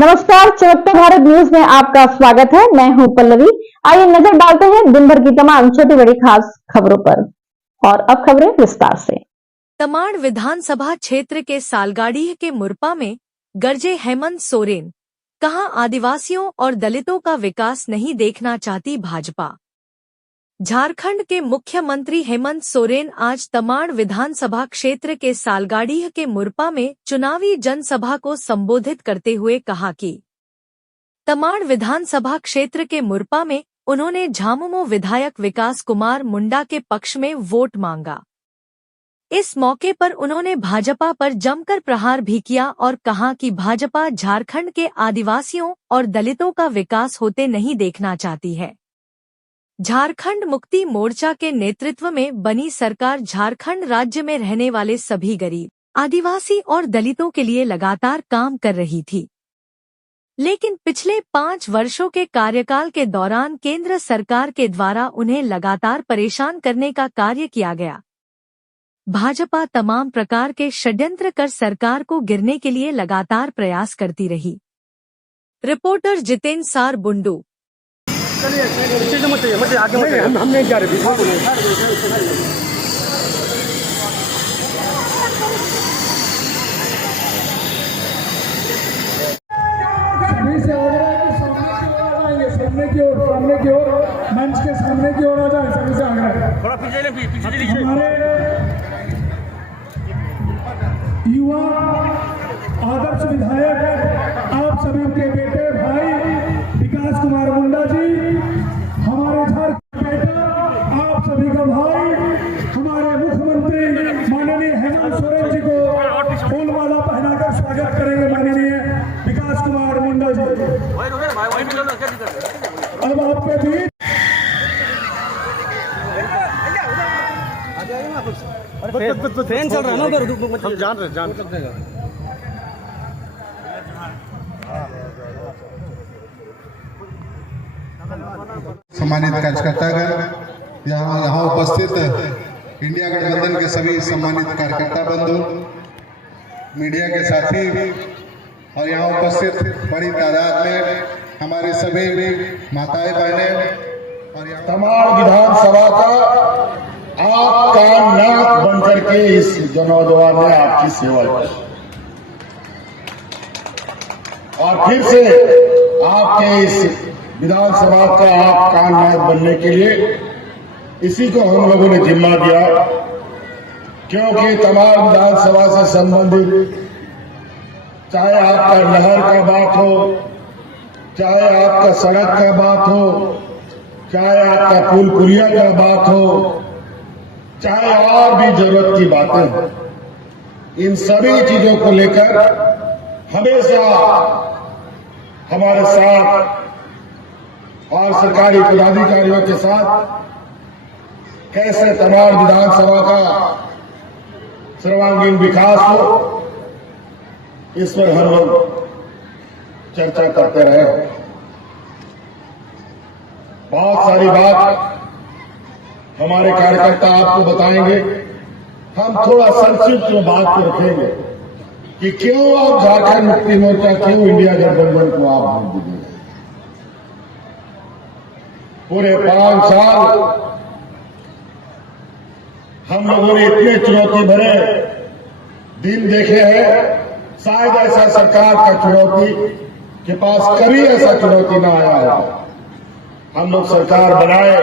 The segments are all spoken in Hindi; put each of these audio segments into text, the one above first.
नमस्कार, चमकता भारत न्यूज में आपका स्वागत है। मैं हूं पल्लवी। आइए नजर डालते हैं दिन भर की तमाम छोटी बड़ी खास खबरों पर। और अब खबरें विस्तार से। तमाड़ विधानसभा क्षेत्र के सालगाड़ी के मुरपा में गरजे हेमंत सोरेन, कहा आदिवासियों और दलितों का विकास नहीं देखना चाहती भाजपा। झारखंड के मुख्यमंत्री हेमंत सोरेन आज तमाड़ विधानसभा क्षेत्र के सालगाड़ी के मुरपा में चुनावी जनसभा को संबोधित करते हुए कहा कि तमाड़ विधानसभा क्षेत्र के मुरपा में उन्होंने झामुमो विधायक विकास कुमार मुंडा के पक्ष में वोट मांगा। इस मौके पर उन्होंने भाजपा पर जमकर प्रहार भी किया और कहा कि भाजपा झारखंड के आदिवासियों और दलितों का विकास होते नहीं देखना चाहती है। झारखंड मुक्ति मोर्चा के नेतृत्व में बनी सरकार झारखंड राज्य में रहने वाले सभी गरीब, आदिवासी और दलितों के लिए लगातार काम कर रही थी, लेकिन पिछले 5 वर्षों के कार्यकाल के दौरान केंद्र सरकार के द्वारा उन्हें लगातार परेशान करने का कार्य किया गया। भाजपा तमाम प्रकार के षड्यंत्र कर सरकार को गिरने के लिए लगातार प्रयास करती रही। रिपोर्टर जितेंद्र सार बुंडू। हम नहीं जा रहे। सामने की ओर मंच के सामने की ओर आ जाए। सभी से आग्रह, थोड़ा पीछे हमारे युवा आदर्श विधायक आप सभी के बेटे भाई विकास कुमार मुंडा जी, हमारे झारखंड बेटा आप सभी का भाई, हमारे मुख्यमंत्री माननीय हेमंत सोरेन जी को फूलमाला पहनाकर स्वागत करेंगे माननीय विकास कुमार मुंडा जी। अब आपके बीच ट्रेन चल रहा है ना उधर, हम जान रहे सम्मानित कार्यकर्तागण, यहाँ उपस्थित इंडिया गठबंधन के सभी सम्मानित कार्यकर्ता बंधु, मीडिया के साथी और यहाँ उपस्थित बड़ी तादाद में हमारी सभी माताएं बहनें और तमाड़ विधानसभा का आपका नाक बनकर के इस जनौजवान ने आपकी सेवा की और फिर से आपके इस विधानसभा का आप कान नाक बनने के लिए इसी को हम लोगों ने जिम्मा दिया, क्योंकि तमाड़ विधानसभा से संबंधित चाहे आपका नहर का बात हो, चाहे आपका सड़क का बात हो, चाहे आपका पुल पुलिया का बात हो, चाहे और भी जरूरत की बातें हो, इन सभी चीजों को लेकर हमेशा हमारे साथ और सरकारी पदाधिकारियों के साथ कैसे तमाड़ विधानसभा का सर्वांगीण विकास हो, इस पर हम लोग चर्चा करते रहे। बहुत सारी बात हमारे कार्यकर्ता आपको बताएंगे। हम थोड़ा संक्षिप्त में बात को रखेंगे कि क्यों आप झारखंड मुक्ति मोर्चा, क्यों इंडिया गठबंधन को आप वोट दीजिए। पूरे 5 साल हम लोगों ने इतने चुनौती भरे दिन देखे हैं, शायद ऐसा सरकार का चुनौती के पास कभी ऐसा चुनौती ना आया है। हम लोग सरकार बनाए,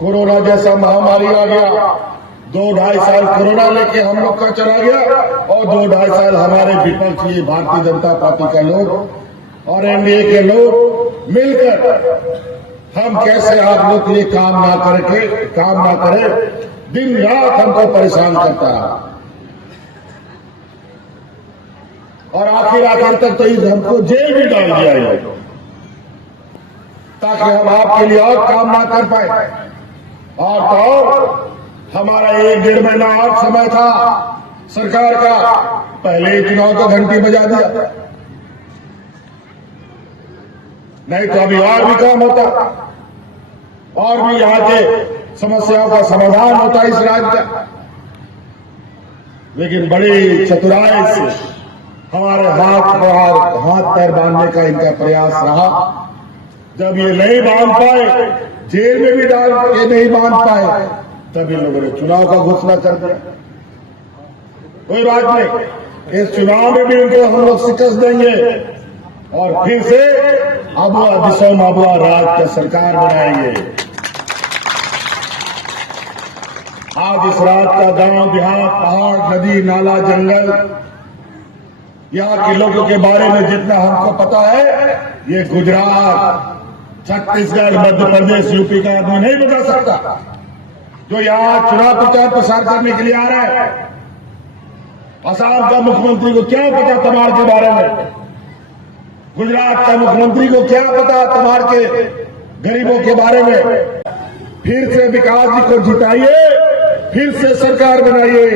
कोरोना जैसा महामारी आ गया, 2-2.5 साल कोरोना लेके हम लोग का चला गया और 2-2.5 साल हमारे विपक्षी भारतीय जनता पार्टी का लोग और एनडीए के लोग मिलकर हम कैसे आप लोग ये काम ना करें, दिन रात हमको परेशान करता रहा और आखिर तक तो हमको जेल भी डाल दिया है, ताकि हम आपके लिए और काम ना कर पाए। और तो हमारा 1-1.5 महीना और समय था सरकार का, पहले ही चुनाव का घंटी बजा दिया, नहीं तो अभी और भी काम होता और भी यहाँ के समस्याओं का समाधान होता इस राज्य का। लेकिन बड़ी चतुराई से हमारे हाथ पैर बांधने का इनका प्रयास रहा। जब ये नहीं बांध पाए, जेल में भी डाल के नहीं बांध पाए, तब इन लोगों ने चुनाव का घोषणा कर दिया। कोई बात नहीं, इस चुनाव में भी उनको हम लोग शिकस्त देंगे और फिर से अबुआ दिसोम अबुआ राज का सरकार बनाएंगे। आज इस रात का गांव देहात, पहाड़, नदी, नाला, जंगल, यहाँ के लोगों के बारे में जितना हमको पता है, ये गुजरात, छत्तीसगढ़, मध्य प्रदेश, यूपी का आदमी नहीं बता सकता। जो यहाँ चुनाव प्रचार प्रसार करने के लिए आ रहा है, असम का मुख्यमंत्री को क्या पता तमाड़ के बारे में, गुजरात का मुख्यमंत्री को क्या पता तमाड़ के गरीबों के बारे में। फिर से विकास जी को जिताइए, फिर से सरकार बनाइए।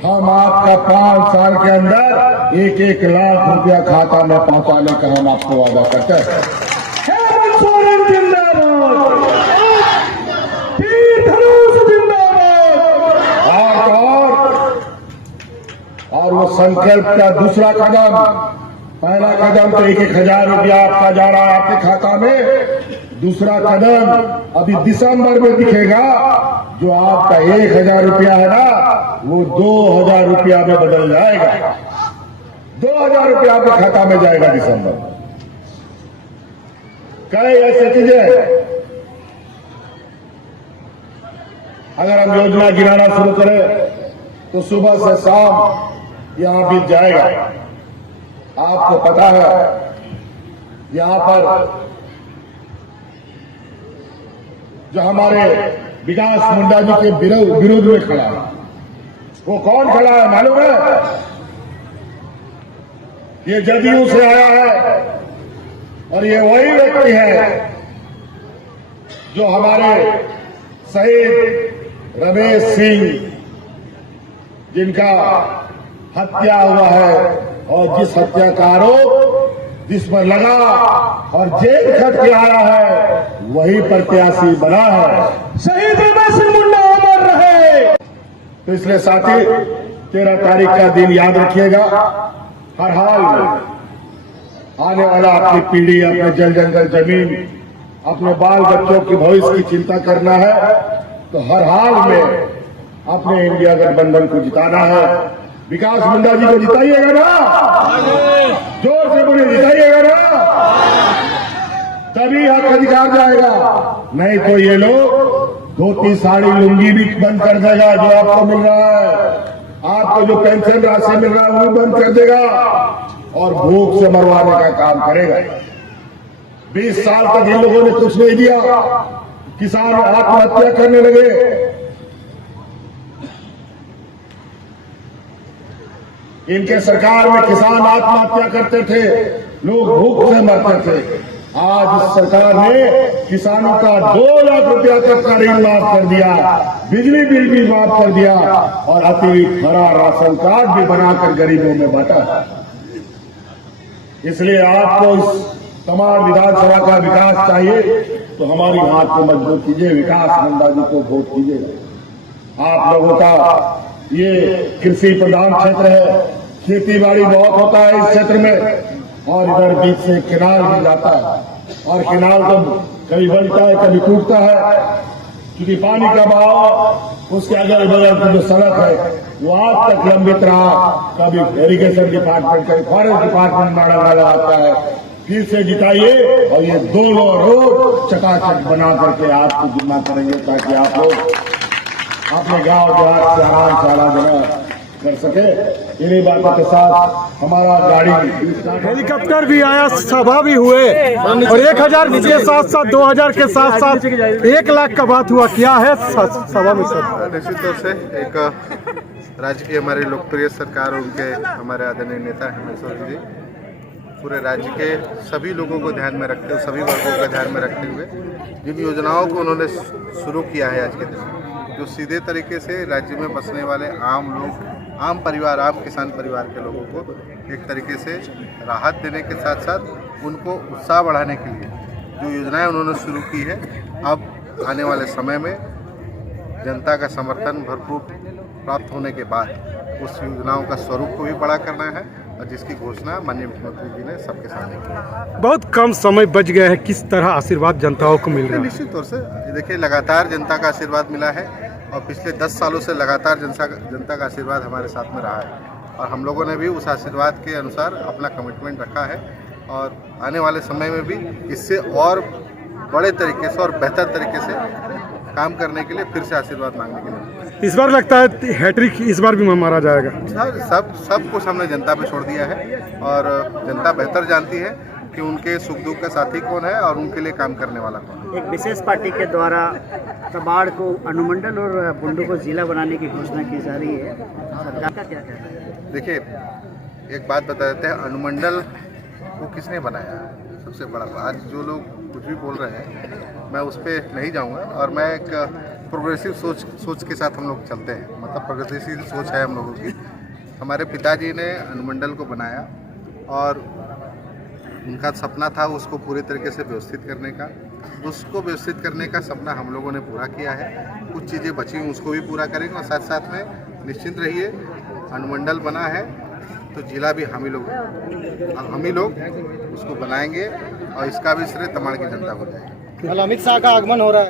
हम आपका 5 साल के अंदर 1-1 लाख रुपया खाता में पहुंचाने का हम आपको वादा करते हैं। हेमंत सोरेन जिंदाबाद, तीर धनुष जिंदाबाद। और वो संकल्प का दूसरा कदम, पहला कदम तो 1-1 हजार रुपया आपका जा रहा है आपके खाता में। दूसरा कदम अभी दिसंबर में दिखेगा, जो आपका 1,000 रुपया है ना, वो 2,000 रुपया में बदल जाएगा। 2,000 रुपया आपके खाता में जाएगा दिसंबर। कई ऐसी चीजें, अगर हम योजना गिनाना शुरू करें तो सुबह से शाम यहां बीत जाएगा। आपको पता है, यहां पर जो हमारे विकास मुंडा जी के विरोध में खड़ा है, वो कौन खड़ा है मालूम है? ये जदयू से आया है और ये वही व्यक्ति है जो हमारे शहीद रमेश सिंह, जिनका हत्या हुआ है, और जिस हत्या का आरोप जिस पर लगा और जेल खट के आया है, वही प्रत्याशी बना है। शहीद रमेश सिंह मुंडा अमर रहे। तो इसलिए साथी, 13 तारीख का दिन याद रखिएगा। हर हाल में आने वाला अपनी पीढ़ी, अपने जल जंगल जमीन, अपने बाल बच्चों की भविष्य की चिंता करना है, तो हर हाल में अपने इंडिया गठबंधन को जिताना है। विकास मुंडा जी को जिताइएगा ना, जोर से बोलिए, जिताइएगा ना, तभी हक अधिकार जाएगा। नहीं तो ये लोग धोती साड़ी लुंगी भी बंद कर देगा। जो आपको मिल रहा है, आपको जो पेंशन राशि मिल रहा है, वो बंद कर देगा और भूख से मरवाने का काम करेगा। 20 साल तक इन लोगों ने कुछ नहीं दिया, किसान आत्महत्या करने लगे। इनके सरकार में किसान आत्महत्या करते थे, लोग भूख से मरते थे। आज इस सरकार ने किसानों का 2 लाख रुपया तक का ऋण माफ कर दिया, बिजली बिल भी माफ कर दिया और अतिरिक्त हरा राशन कार्ड भी बनाकर गरीबों में बांटा। इसलिए आपको इस तमाम विधानसभा का विकास चाहिए तो हमारी हाथ को मजबूत कीजिए, विकास मुंडा जी को वोट कीजिए। आप लोगों का ये कृषि प्रधान क्षेत्र है, खेती बाड़ी बहुत होता है इस क्षेत्र में, और इधर बीच से केनाल भी जाता है और केनाल तो कभी बनता है कभी टूटता है, क्योंकि पानी का बहाव उसके अगल बगल की जो सड़क है वो आज तक लंबित रहा। कभी इरिगेशन डिपार्टमेंट, कभी फॉरेस्ट डिपार्टमेंट माड़ा लगाता है। फिर से जिताइए और ये दोनों रोड चकाचक बना करके आपको जिम्मा करेंगे, ताकि आप लोग अपने गांव देहात से आराम से आना कर सके। इन्हीं बातों के साथ हमारा गाड़ी हेलीकॉप्टर भी आया, सभा भी हुए और 1,000 के साथ साथ 2,000 के साथ साथ 1 लाख का बात हुआ। क्या है सभा में सर? निश्चित तौर से एक राज्य की हमारी लोकप्रिय सरकार, उनके हमारे आदरणीय नेता हेमंत सोरेन जी पूरे राज्य के सभी लोगों को ध्यान में रखते हुए, सभी वर्गों का ध्यान में रखते हुए जिन योजनाओं को उन्होंने शुरू किया है आज के दिन, जो सीधे तरीके से राज्य में बसने वाले आम लोग, आम परिवार, आम किसान परिवार के लोगों को एक तरीके से राहत देने के साथ साथ उनको उत्साह बढ़ाने के लिए जो योजनाएं उन्होंने शुरू की है, अब आने वाले समय में जनता का समर्थन भरपूर प्राप्त होने के बाद उस योजनाओं का स्वरूप को भी बड़ा करना है और जिसकी घोषणा माननीय मुख्यमंत्री जी ने सबके सामने की। बहुत कम समय बच गया है, किस तरह आशीर्वाद जनताओं को मिल रहा है? निश्चित तौर से देखिए, लगातार जनता का आशीर्वाद मिला है और पिछले 10 सालों से लगातार जनता का आशीर्वाद हमारे साथ में रहा है और हम लोगों ने भी उस आशीर्वाद के अनुसार अपना कमिटमेंट रखा है और आने वाले समय में भी इससे और बड़े तरीके से और बेहतर तरीके से काम करने के लिए फिर से आशीर्वाद मांगने के लिए। इस बार लगता है हैट्रिक इस बार भी मारा जाएगा। सब कुछ हमने जनता पे छोड़ दिया है और जनता बेहतर जानती है कि उनके सुख दुख का साथी कौन है और उनके लिए काम करने वाला कौन है। एक विशेष पार्टी के द्वारा तबाड़ को अनुमंडल और बुंडू को जिला बनाने की घोषणा की जा रही है, सरकार का क्या कहना है? देखिए, एक बात बता देते हैं, अनुमंडल को किसने बनाया है? सबसे बड़ा आज जो लोग कुछ भी बोल रहे हैं मैं उस पर नहीं जाऊंगा और मैं एक प्रोग्रेसिव सोच के साथ हम लोग चलते हैं, मतलब प्रोग्रेसिव सोच है हम लोगों की। हमारे पिताजी ने अनुमंडल को बनाया और उनका सपना था उसको पूरे तरीके से व्यवस्थित करने का। उसको व्यवस्थित करने का सपना हम लोगों ने पूरा किया है। कुछ चीज़ें बची हुई उसको भी पूरा करेंगे और साथ साथ में निश्चिंत रहिए, अनुमंडल बना है तो जिला भी हम ही लोग उसको बनाएंगे और इसका भी श्रेय तमाड़ की जनता को जाएगा। अमित शाह का आगमन हो रहा है।